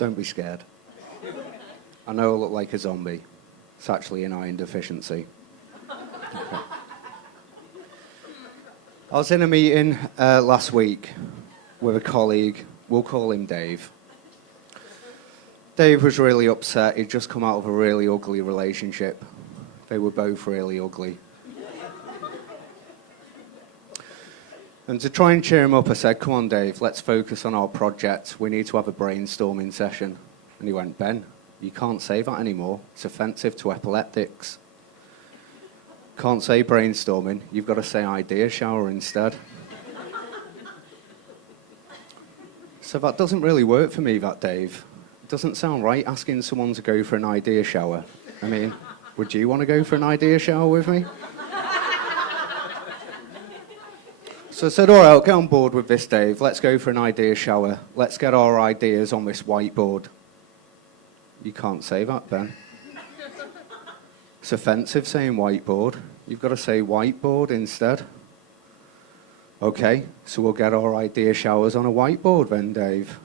Don't be scared. I know I look like a zombie. It's actually an iron deficiency. Okay. I was in a meeting last week with a colleague. We'll call him Dave. Dave was really upset. He'd just come out of a really ugly relationship. They were both really ugly. And to try and cheer him up, I said, come on, Dave, let's focus on our project. We need to have a brainstorming session. And he went, Ben, you can't say that anymore. It's offensive to epileptics. Can't say brainstorming. You've got to say idea shower instead. So that doesn't really work for me, that, Dave. It doesn't sound right asking someone to go for an idea shower. I mean, would you want to go for an idea shower with me? So I said, all right, I'll get on board with this, Dave. Let's go for an idea shower. Let's get our ideas on this whiteboard. You can't say that, Ben. It's offensive saying whiteboard. You've got to say whiteboard instead. Okay, so we'll get our idea showers on a whiteboard then, Dave.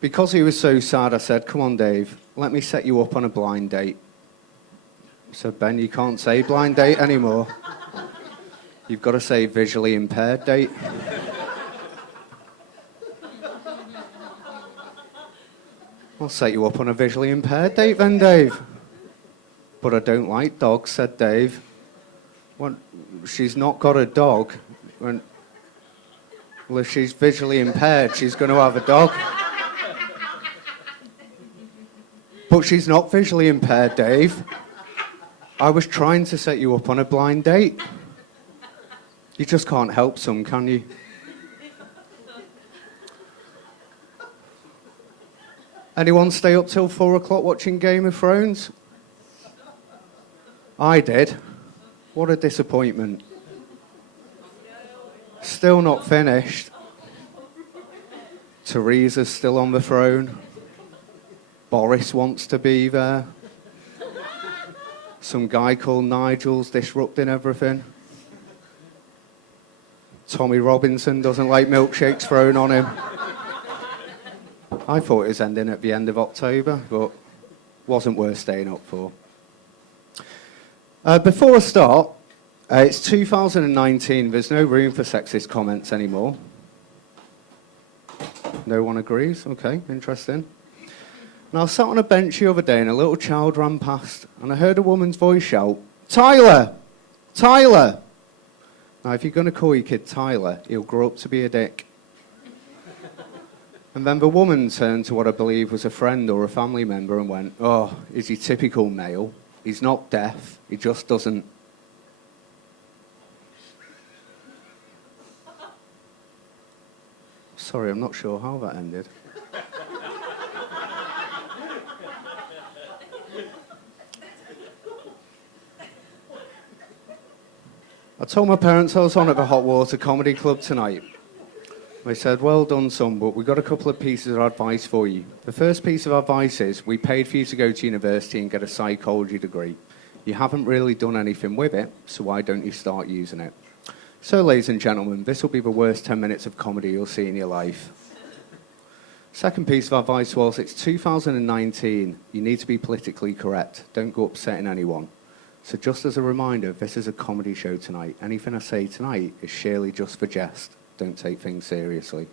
Because he was so sad, I said, come on, Dave, let me set you up on a blind date. I said, Ben, you can't say blind date anymore. You've got to say visually impaired date. I'll set you up on a visually impaired date then, Dave. But I don't like dogs, said Dave. What? She's not got a dog. Well, if she's visually impaired, she's going to have a dog. But she's not visually impaired, Dave. I was trying to set you up on a blind date. You just can't help some, can you? Anyone stay up till 4 o'clock watching Game of Thrones? I did. What a disappointment. Still not finished. Teresa's still on the throne. Boris wants to be there. Some guy called Nigel's disrupting everything. Tommy Robinson doesn't like milkshakes thrown on him. I thought it was ending at the end of October, but wasn't worth staying up for. Before I start, it's 2019. There's no room for sexist comments anymore. No one agrees? Okay, interesting. And I was sat on a bench the other day and a little child ran past and I heard a woman's voice shout, Tyler! Tyler! Now, if you're going to call your kid Tyler, he'll grow up to be a dick. And then the woman turned to what I believe was a friend or a family member and went, oh, is he typical male? He's not deaf, he just doesn't. Sorry, I'm not sure how that ended. I told my parents I was on at the HotWaterComedyClub tonight. They said, well done, son, but we've got a couple of pieces of advice for you. The first piece of advice is, we paid for you to go to university and get a psychology degree. You haven't really done anything with it, so why don't you start using it? So, ladies and gentlemen, this will be the worst 10 minutes of comedy you'll see in your life. Second piece of advice was, it's 2019. You need to be politically correct. Don't go upsetting anyone. So just as a reminder, this is a comedy show tonight. Anything I say tonight is surely just for jest. Don't take things seriously.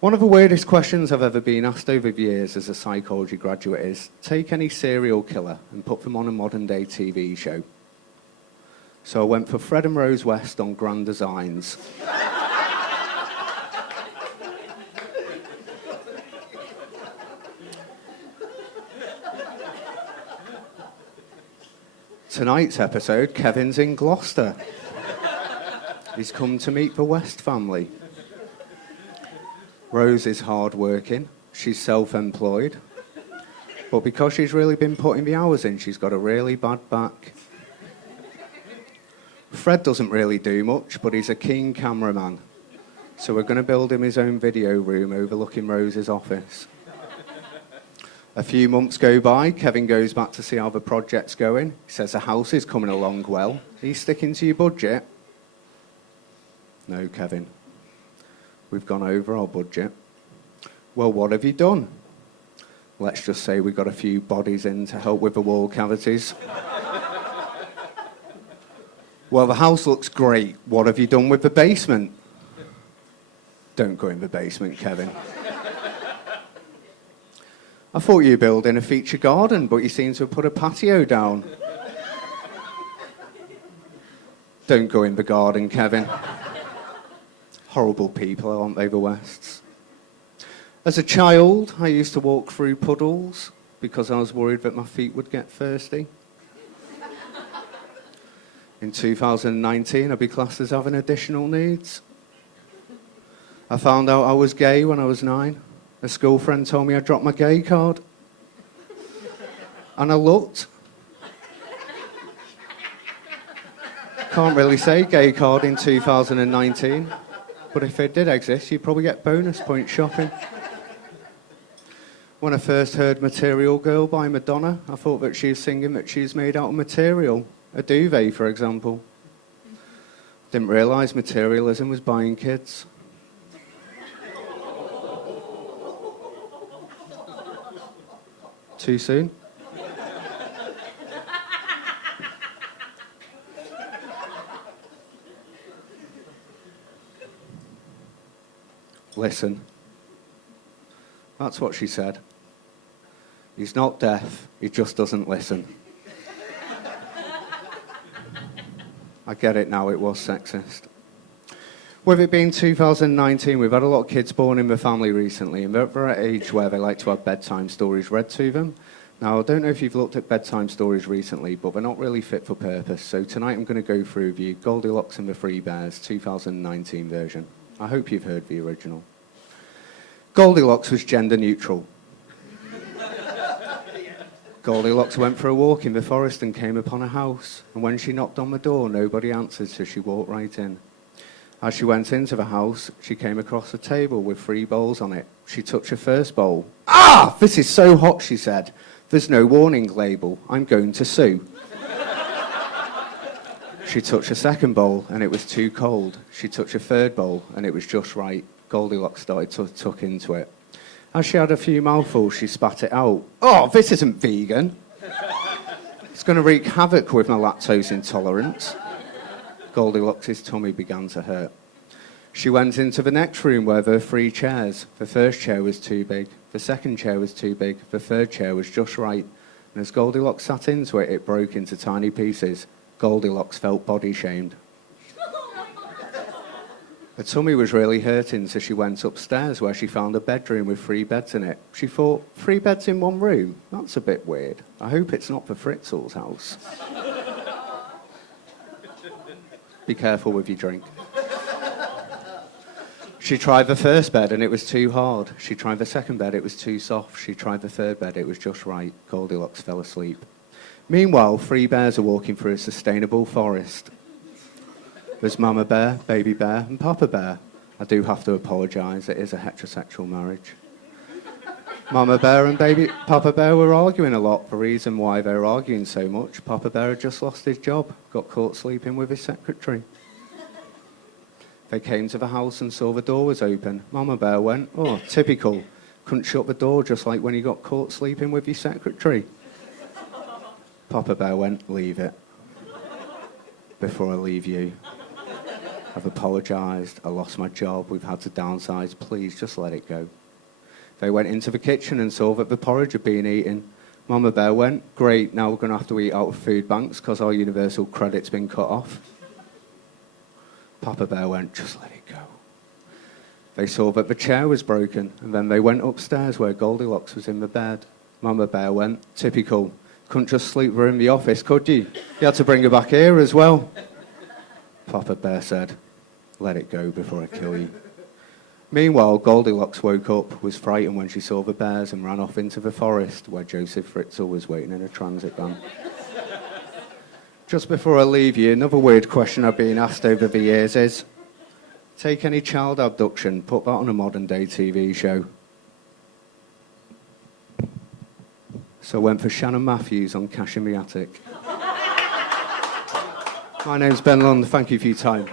One of the weirdest questions I've ever been asked over the years as a psychology graduate is, take any serial killer and put them on a modern day TV show. So I went for Fred and Rose West on Grand Designs. Tonight's episode, Kevin's in Gloucester. He's come to meet the West family. Rose is hard-working. She's self-employed. But because she's really been putting the hours in, she's got a really bad back. Fred doesn't really do much, but he's a keen cameraman. So we're going to build him his own video room overlooking Rose's office. A few months go by, Kevin goes back to see how the project's going. He says the house is coming along well. Are you sticking to your budget? No, Kevin. We've gone over our budget. Well, what have you done? Let's just say we got a few bodies in to help with the wall cavities. Well, the house looks great. What have you done with the basement? Don't go in the basement, Kevin. I thought you were building a feature garden, but you seem to have put a patio down. Don't go in the garden, Kevin. Horrible people, aren't they, the Wests? As a child, I used to walk through puddles because I was worried that my feet would get thirsty. In 2019, I'd be classed as having additional needs. I found out I was gay when I was 9. A school friend told me I dropped my gay card. And I looked. Can't really say gay card in 2019. But if it did exist, you'd probably get bonus points shopping. When I first heard Material Girl by Madonna, I thought that she was singing that she's made out of material. A duvet, for example. Didn't realise materialism was buying kids. Too soon? Listen. That's what she said. He's not deaf, he just doesn't listen. I get it now, it was sexist. With it being 2019, we've had a lot of kids born in the family recently, and they're at an age where they like to have bedtime stories read to them. Now, I don't know if you've looked at bedtime stories recently, but they're not really fit for purpose. So tonight I'm going to go through with you Goldilocks and the Three Bears, 2019 version. I hope you've heard the original. Goldilocks was gender neutral. Goldilocks went for a walk in the forest and came upon a house. And when she knocked on the door, nobody answered, so she walked right in. As she went into the house, she came across a table with 3 bowls on it. She touched her first bowl. "Ah, this is so hot," she said. "There's no warning label. I'm going to sue." She touched her second bowl, and it was too cold. She touched her third bowl, and it was just right. Goldilocks started to tuck into it. As she had a few mouthfuls, she spat it out. "Oh, this isn't vegan. It's going to wreak havoc with my lactose intolerance." Goldilocks' tummy began to hurt. She went into the next room where there were 3 chairs. The first chair was too big. The second chair was too big. The third chair was just right. And as Goldilocks sat into it, it broke into tiny pieces. Goldilocks felt body shamed. Her tummy was really hurting, so she went upstairs where she found a bedroom with 3 beds in it. She thought, 3 beds in one room? That's a bit weird. I hope it's not for Fritzl's house. Be careful with your drink. She tried the first bed and it was too hard. She tried the second bed, it was too soft. She tried the third bed, it was just right. Goldilocks fell asleep. Meanwhile, 3 bears are walking through a sustainable forest. There's Mama Bear, Baby Bear, and Papa Bear. I do have to apologise, it is a heterosexual marriage. Mama Bear and Papa Bear were arguing a lot. The reason why they were arguing so much, Papa Bear had just lost his job, got caught sleeping with his secretary. They came to the house and saw the door was open. Mama Bear went, "Oh, typical. Couldn't shut the door just like when you got caught sleeping with your secretary." Papa Bear went, "Leave it. Before I leave you. I've apologised, I lost my job, we've had to downsize, please just let it go." They went into the kitchen and saw that the porridge had been eaten. Mama Bear went, "Great, now we're going to have to eat out of food banks because our universal credit's been cut off." Papa Bear went, "Just let it go." They saw that the chair was broken, and then they went upstairs where Goldilocks was in the bed. Mama Bear went, "Typical. Couldn't just sleep with her in the office, could you? You had to bring her back here as well." Papa Bear said, "Let it go before I kill you." Meanwhile, Goldilocks woke up, was frightened when she saw the bears and ran off into the forest where Joseph Fritzl was waiting in a transit van. Just before I leave you, another weird question I've been asked over the years is, take any child abduction, put that on a modern day TV show. So I went for Shannon Matthews on Cash in the Attic. My name's Ben Lund, thank you for your time.